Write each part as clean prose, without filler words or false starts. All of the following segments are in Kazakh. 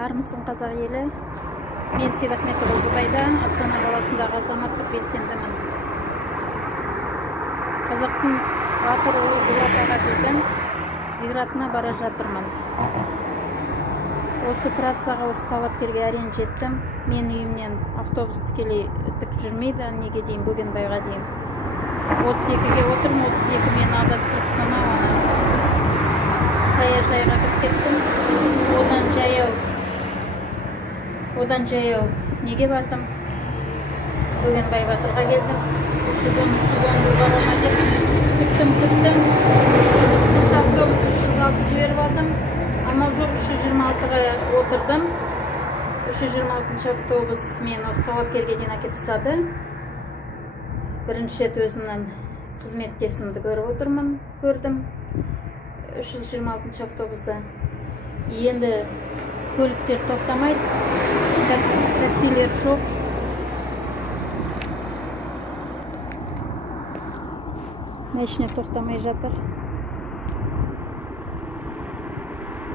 Армысың қазақ елі. Мен Сейдахметова Зубайда, Астана қаласындағы азаматтық белсендімін. Қазақтың батыр ұлы Дулат аға дейтін зиратына бара жатырмын. Осы трассаға, осы талапкерге әрең жеттім. Мен үйімнен автобус тікелей өтіп жүрмейді, неге дейін, Бөгенбайға дейін. 32-ге отырмын, 32 мені адастырып, саяжайға кіріп кеттім. Одан жаяу неге бардым? Бөгенбай батырға келдім. 310 вагонға келдім. Күттім. Үш автобус 306 жіберіп алдым. Амал жоқ, 326-ға отырдым. 326 автобус мен осы талапкерге дейін әкеліп тастады. Бірінші рет өзімнің қызметтесімді көрдім. 326 автобуста. Енді көліктер тоқтамайды, таксилер жоқ. Мәшіне тоқтамай жатыр.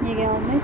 Неге алмайды?